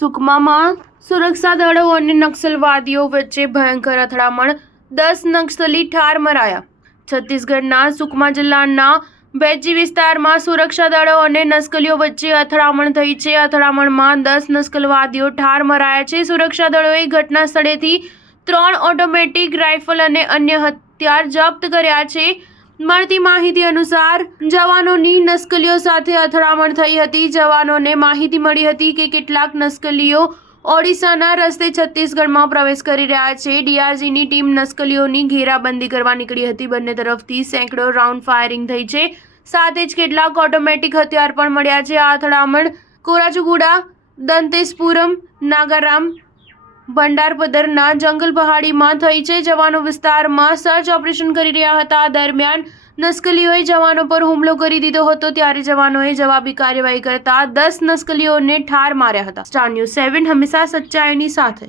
સુકમામાં સુરક્ષા દળો અને નક્સલવાદીઓ વચ્ચે ભયંકર અથડામણ, 10 નક્સલી ઠાર મરાયા. છત્તીસગઢના સુકમા જિલ્લાના બેજી વિસ્તારમાં સુરક્ષા દળો અને નક્સલીઓ વચ્ચે અથડામણ થઈ છે. અથડામણમાં 10 નક્સલવાદીઓ ઠાર મરાયા છે. સુરક્ષા દળોએ ઘટના સ્થળેથી 3 ઓટોમેટિક રાઇફલ અને અન્ય હથિયાર જપ્ત કર્યા છે. મળતી માહિતી અનુસાર જવાનોની નક્સલીઓ સાથે અથડામણ થઈ હતી. જવાનોને માહિતી મળી હતી કે કેટલાક નક્સલીઓ ઓડિશાના રસ્તે છત્તીસગઢમાં પ્રવેશ કરી રહ્યા છે. ડીઆરજીની ટીમ નક્સલીઓની ઘેરાબંધી કરવા નીકળી હતી. બંને તરફથી સેંકડો રાઉન્ડ ફાયરિંગ થઈ છે. સાથે જ કેટલાક ઓટોમેટિક હથિયાર પણ મળ્યા છે. આ અથડામણ કોરાચુગુડા, દંતેસપુરમ, નાગારામ, ભંડારપદરના જંગલ પહાડીમાં થઈ છે. જવાનો વિસ્તારમાં સર્ચ ઓપરેશન કરી રહ્યા હતા. આ દરમિયાન નક્સલીઓએ જવાનો પર હુમલો કરી દીધો હતો. ત્યારે જવાનોએ જવાબી કાર્યવાહી કરતા 10 નક્સલીઓને ઠાર માર્યા હતા. સ્ટાર ન્યૂઝ 7 હંમેશા સચ્ચાઈની સાથે.